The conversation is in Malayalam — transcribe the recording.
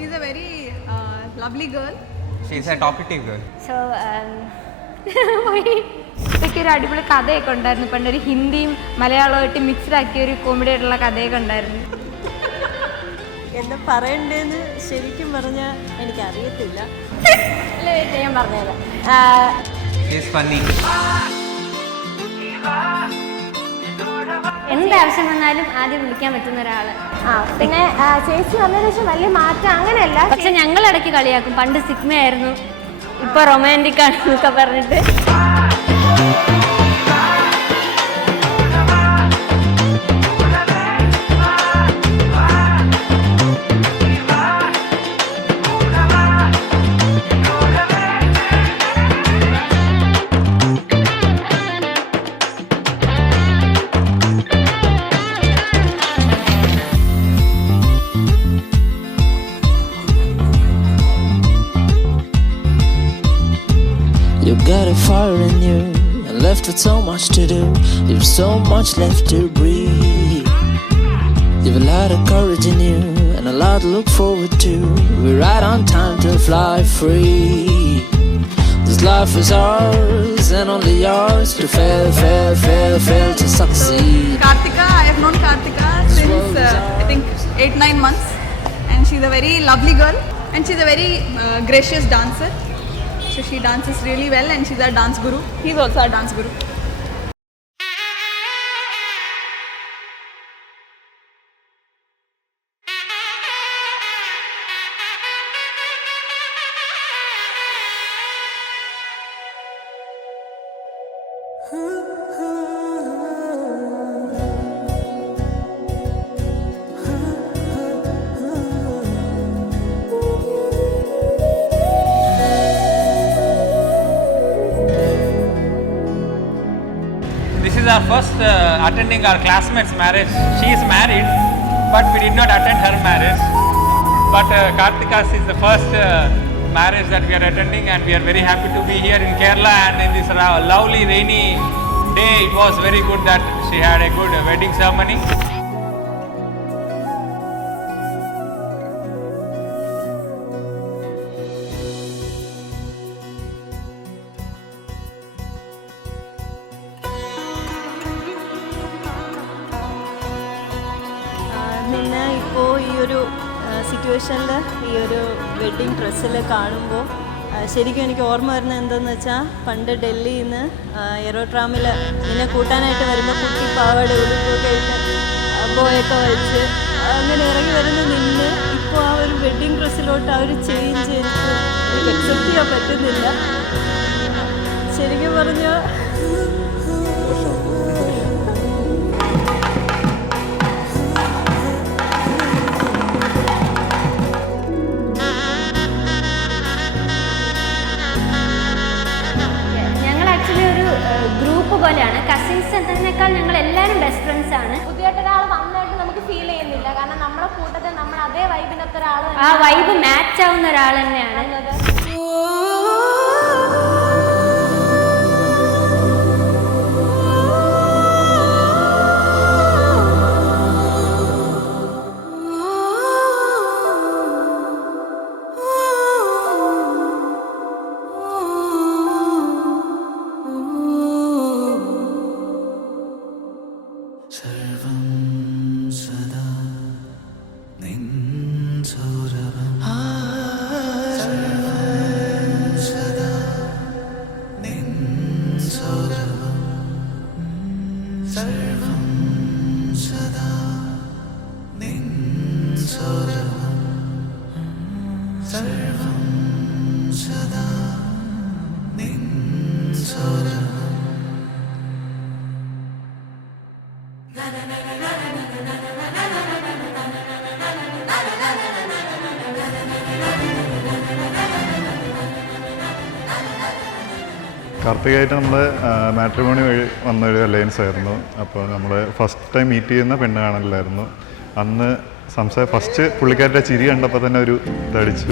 She's a very lovely girl. She's a talkative girl. So, ഇതൊക്കെ ഒരു അടിപൊളി കഥയൊക്കെ ഉണ്ടായിരുന്നു. പണ്ടൊരു ഹിന്ദിയും മലയാളമായിട്ട് മിക്സ്ഡ് ആക്കിയ ഒരു കോമഡി ആയിട്ടുള്ള കഥയൊക്കെ ഉണ്ടായിരുന്നു. എന്താ പറയണ്ടേന്ന് ശരിക്കും പറഞ്ഞാൽ എനിക്കറിയത്തില്ല. ഞാൻ പറഞ്ഞുതരാം. She's funny. എന്താവശ്യം വന്നാലും ആദ്യം വിളിക്കാൻ പറ്റുന്ന ഒരാള്. പിന്നെ ചേച്ചി വന്നതിന് ശേഷം വലിയ മാറ്റം അങ്ങനെയല്ല. പക്ഷെ ഞങ്ങൾ ഇടയ്ക്ക് കളിയാക്കും, പണ്ട് സിഗ്മയായിരുന്നു ഇപ്പൊ റൊമാൻറ്റിക് ആണെന്നൊക്കെ പറഞ്ഞിട്ട്. You got a fire in you and left with so much to do. You've so much left to breathe. You've a lot of courage in you and a lot to look forward to. We're right on time to fly free. This life is ours and only yours to fail to succeed. Karthika, I have known Karthika since I think 8-9 months, and she's a very lovely girl, and she's a very gracious dancer. So she dances really well, and she's our dance guru. He's also our dance guru. This is our first attending our classmate's marriage. She is married, but we did not attend her marriage. But Karthika's is the first marriage that we are attending, and we are very happy to be here in Kerala. And in this lovely rainy day, it was very good that she had a good wedding ceremony. പിന്നെ ഇപ്പോൾ ഈ ഒരു സിറ്റുവേഷനിൽ ഈ ഒരു വെഡ്ഡിങ് ഡ്രസ്സിൽ കാണുമ്പോൾ ശരിക്കും എനിക്ക് ഓർമ്മ വരുന്നത് എന്തെന്ന് വെച്ചാൽ പണ്ട് ഡൽഹിയിൽ നിന്ന് എറോട്രാമിൽ നിന്നെ കൂട്ടാനായിട്ട് വരുമ്പോൾ കുട്ടി പാവാട ഉടുപ്പൊക്കെ ഇട്ട് ബോയൊക്കെ വെച്ച് അങ്ങനെ ഇറങ്ങി വരുന്ന നിന്ന് ഇപ്പോൾ ആ ഒരു വെഡ്ഡിങ് ഡ്രസ്സിലോട്ട് ആ ഒരു ചേഞ്ച് എനിക്ക് അക്സെപ്റ്റ് ചെയ്യാൻ പറ്റുന്നില്ല. ശരിക്കും പറഞ്ഞാൽ ഗ്രൂപ്പ് പോലെയാണ്. കസിൻസ് എന്നതിനേക്കാൾ ഞങ്ങൾ എല്ലാവരും ബെസ്റ്റ് ഫ്രണ്ട്സ് ആണ്. പുതിയതായിട്ട് ഒരാൾ വന്നതായിട്ട് നമുക്ക് ഫീൽ ചെയ്യുന്നില്ല. കാരണം നമ്മുടെ കൂട്ടത്തിൽ നമ്മൾ അതേ വൈബിനൊക്കെ ഒരാൾ, ആ വൈബ് മാച്ച് ആവുന്ന ഒരാൾ തന്നെയാണ്. കാർത്തികയായിട്ട് നമ്മൾ മാട്രിമോണി വഴി വന്നൊരു അലയൻസ് ആയിരുന്നു. അപ്പോൾ നമ്മൾ ഫസ്റ്റ് ടൈം മീറ്റ് ചെയ്യുന്ന പെണ്ണ് കാണലായിരുന്നു. അന്ന് ഫസ്റ്റ് പുള്ളിക്കാരുടെ ചിരി കണ്ടപ്പോൾ തന്നെ ഒരു ഇതടിച്ചു.